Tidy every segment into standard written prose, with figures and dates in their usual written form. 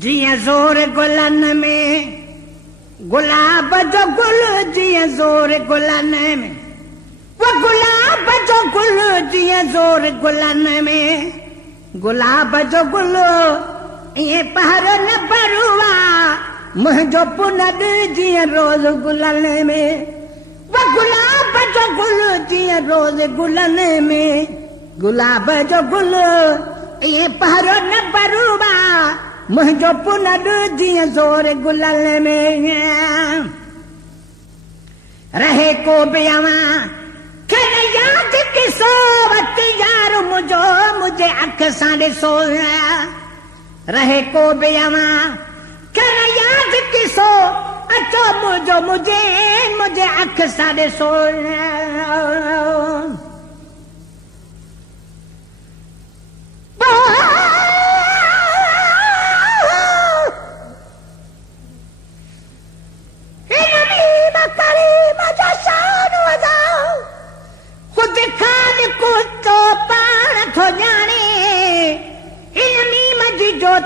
जियां ज़ोर गुलन में गुलाब जो गुल, जियां ज़ोर गुलन में वो गुलाब जो गुल, जियां ज़ोर गुलन में गुलाब जो गुल, ये पहर न बरुआ मुझो पुनद, जियां रोज गुलन में वो गुलाब जो गुल, जियां रोज गुलन में गुलाब जो गुल, ये पहर न बरुआ मुझो पुनद, जियां ज़ोर गुलन में रहे को बियावा कन याद किसो वत यार मुझो मुझे अख सां ॾिसो रहे को बियावा कन याद किसो अचो मुझो मुझे अख सां ॾिसो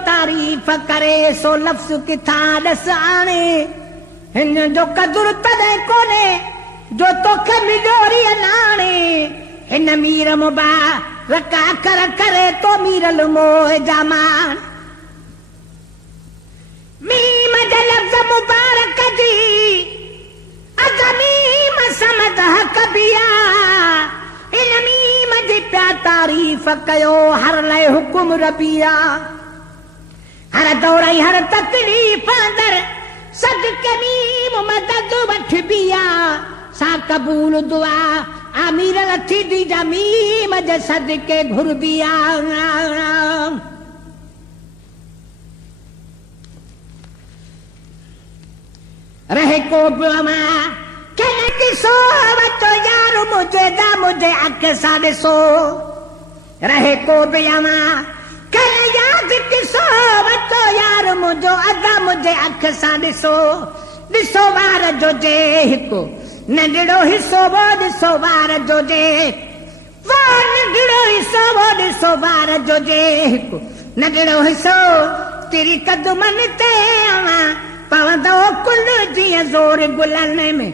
तारीफ़ करे सो लफ्ज़ किथां ॾस आणे हिन जो क़दुरु तॾहिं कोन्हे जो तोखे मिडोरी नाणे हिन मीर मुबारक कर करे तो मीरल मोह जा मान मीम जा लफ्ज़ मुबारक जी अज़मीम समद कबिया हिन मीम जी प्या तारीफ़ कयो हर लय हुकुम रबिया हर दौड़ाई हर तकलीफ़ अंदर सदके मीम मदद वठ बिया सा कबूल दुआ आमीर लथी दी जा मीम जे सदके घुर बिया रहे को बमा कने किसो वतो यार मुझे अख सा ॾिसो रहे को बियामा कल याद किसो वतो यार मुझो अदा मुझे अख सां ॾिसो वार जो जे हिकु नंढड़ो हिसो वो ॾिसो वार जो जे वो नंढड़ो हिसो वो ॾिसो वार जो जे हिकु नंढड़ो हिसो तेरी कदमनि ते आवां पवंदो कुल जीअं ज़ोर गुलन में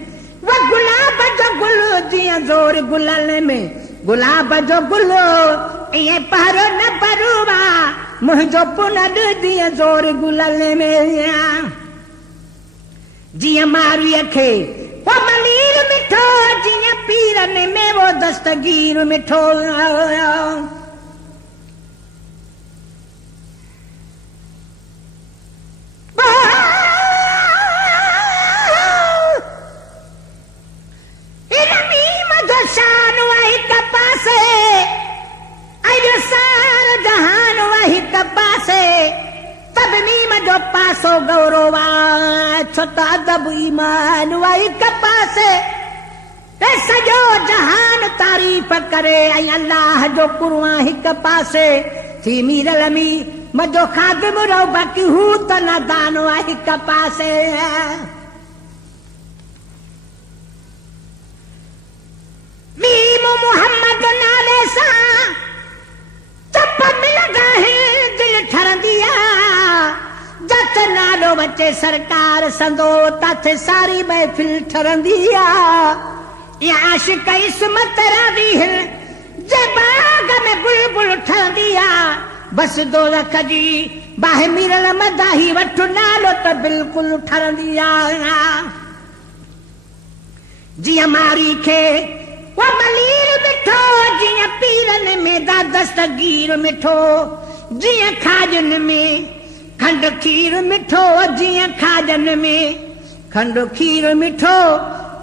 वो गुलाब जो गुल जीअं ज़ोर गुलन में गुलाब जो गुल ये पहर न बरुआ मुझो पुनद, जीअं ज़ोर गुलन में जीअं मारीअ खे वो मलीर मिठो जीअं पीरनि में वो दस्तगीर मिठो पासो गौरवा छोटा अदब ईमान वाई कपासे सॼो जहान तारीफ़ करे ऐं अल्लाह जो कुरवा हिक पासे थी मीरल मी मजो खादिम रहो बाक़ी हू त नादान आहे हिक पासे मीम मुहम्मद नाले सां चप मिलंदा आहिनि दिलि ठरंदी आहे जत नालो बचे सरकार संदो तथ सारी महफिल ठरंदी आहे या आशिक इस्मत रावी है जे बाग में बुलबुल ठरंदी आहे बस दो लख जी बाहि मीरल मदाही वठ नालो त बिल्कुलु ठरंदी आहे जीअं मारी खे वो मलीर मिठो जीअं पीरनि में दा दस्तगीर मिठो जीअं खाजनि में खंड खीर मिठो जीअं खाजनि में खंड खीर मिठो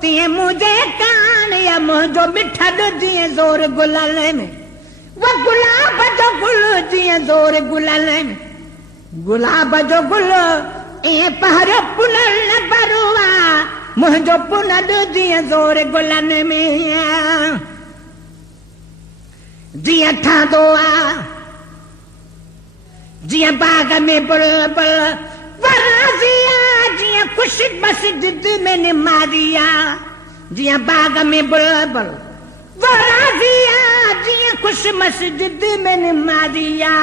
तीअं मुंहिंजे कान या मुंहिंजो मिठड़ जीअं ज़ोर गुलन में वो गुलाब जो गुल जीअं ज़ोर गुलन में गुलाब जो गुल ईअं पहर पुनल न बरुआ मुंहिंजो पुनद जीअं ज़ोर गुलन में जीअं ठहंदो आहे जियां बाग में बुलबुल वराज़िया जियां खुश मस्जिद में निमाज़िया जियां बाग में बुलबुल वो राज़िया जियां खुश मस्जिद में नमाज़िया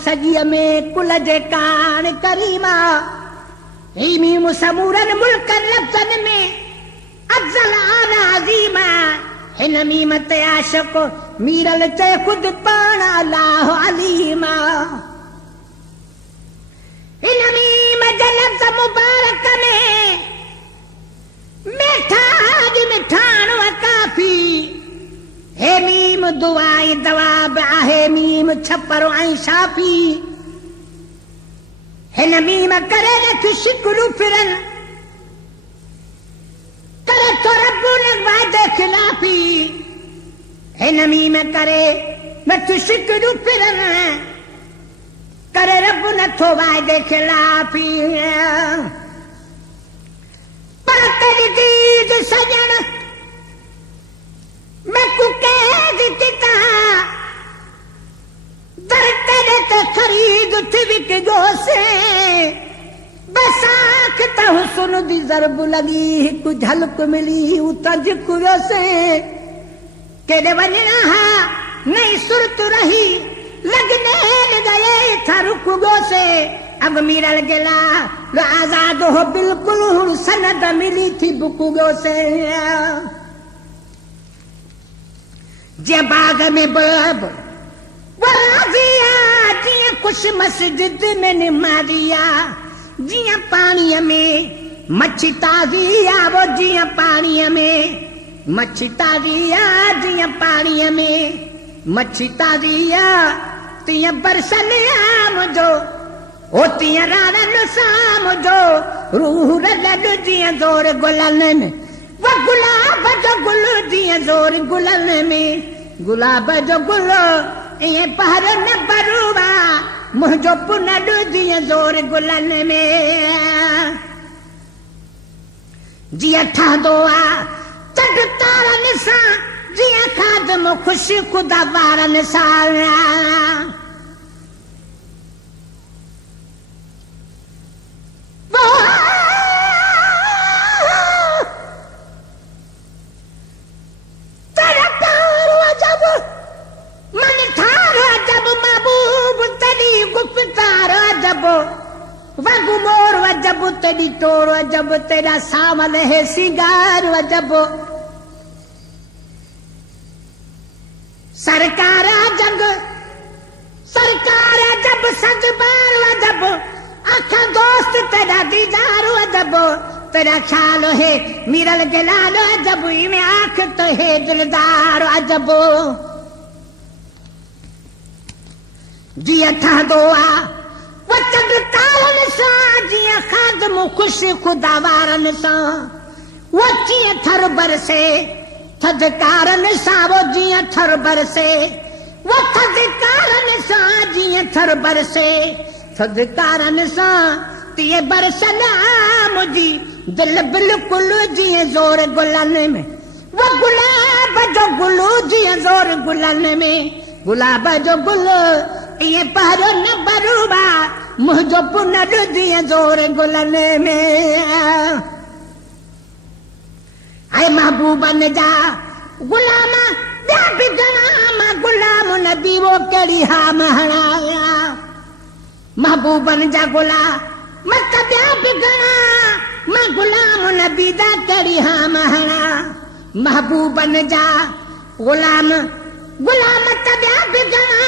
सजीअ में कुल जे कान करीमा मीम समूरन मुल्कन लफ्ज़न में अफ़ज़ल आज़ीमा हिन मीम ते आशिक़ मीरल चए ख़ुद पाण अल्लाह अलीमा हिन मीम जे लफ्ज़ मुबारक में मिठा मिठाण काफ़ी हे मीम दुआई दवाब आहे मीम छपर ऐं शाफी हिन मीम करे नथी शिकरू फिरन करे तो रब वादे खिलाफी हिन मीम करे नथी शिकरू फिरन करे रब नथो वादे खिलाफी पर तेरी दीद सजन मैं कुकैद दिता दरते ते खरीद थी विक गोसे बसाख तह सुन दी ज़रब लगी हिकु झलक मिली उतज कुरो से केॾे वञणा हा नई सुरत रही लगने गए था रुक गोसे अब मीरल गेला लो आज़ाद हो बिल्कुल हुण सनद मिली थी बुक गोसे जे बाग में बुलबुल वो राज़िया जियां खुश मस्जिद में नमाज़िया जियां पाणीअ में मच्छी ताज़िया वो जियां पाणीअ में मच्छी ताज़िया जियां पाणीअ में मच्छी ताज़िया तियां बरसन आम जो ओ तियां राणन साम जो रूह रलद जियां ज़ोर गुलन में वो गुलाब जो गुल जियां ज़ोर गुलन में गुलाब जो गुल इएं पहर न बरुवा मुंहिंजो पुनॾ जियां ज़ोर गुलन में जियां ठहंदो आहे चंड तारनि सां जियां खादम ख़ुशि ख़ुदा वारनि सां वगु मोर वजब तेरी टोर वजब तेरा सामन है सिंगार वजब सरकार जंग सरकार जब सज बार वजब आखा दोस्त तेरा दीदार वजब तेरा ख्याल है मिरल जलाल वजब में आंख तो है दिलदार वजब जी ठहंदो आहे वचन तारनि सां जियां खादम ख़ुशि ख़ुदा वारनि सां वो जियां थर बरसे थधिकारनि सां वो जियां थर बरसे वो थधिकारनि सां जियां थर बरसे थधिकारनि सां तीअं बरसन मुंहिंजी दिलि बिल्कुलु जीअं ज़ोर गुलनि में वो गुलाब जो गुल जीअं ज़ोर गुलनि में गुलाब जो गुल इएं पहिरियों न बरुबा मुंहिंजो पुनॾ जीअं ज़ोर गुलनि में ऐं महबूबनि जा गुलाम ॿिया बि घणा मां गुलाम नबी वो कहिड़ी हा महणाया महबूबनि जा गुलाम मत ॿिया बि घणा मां गुलाम नबी जा कहिड़ी हा महणा महबूबनि जा गुलाम गुलाम त ॿिया बि घणा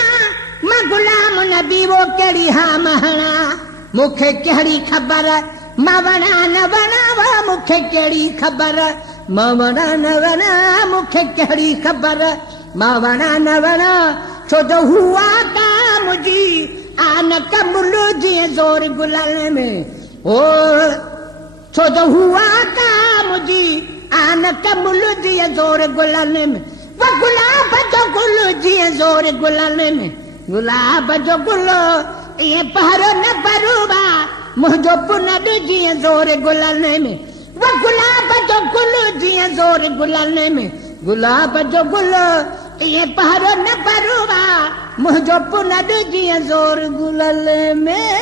मां गुलाम नबी वो कहिड़ी हा महणा मूंखे कहिड़ी ख़बर मां वणा न वणावा मूंखे कहिड़ी ख़बर मां वणा न वणा मूंखे कहिड़ी ख़बर मां वणा न वणा छो जो हुआ का मुंहिंजी आन कमुल जीअं ज़ोर गुलनि में ओ छो जो हुआ का मुंहिंजी आन कमुल जीअं ज़ोर गुलनि में वो गुलाब जो गुल जीअं गुलाने में गुलाब जो गुलो ये पहरो न परूबा मुझो पुनद जीअं ज़ोर गुलाने में वो गुलाब जो गुलो जीअं ज़ोर गुलाने में गुलाब जो गुलो ये पहरो न परूबा मुझो पुनद जीअं ज़ोर गुलाने में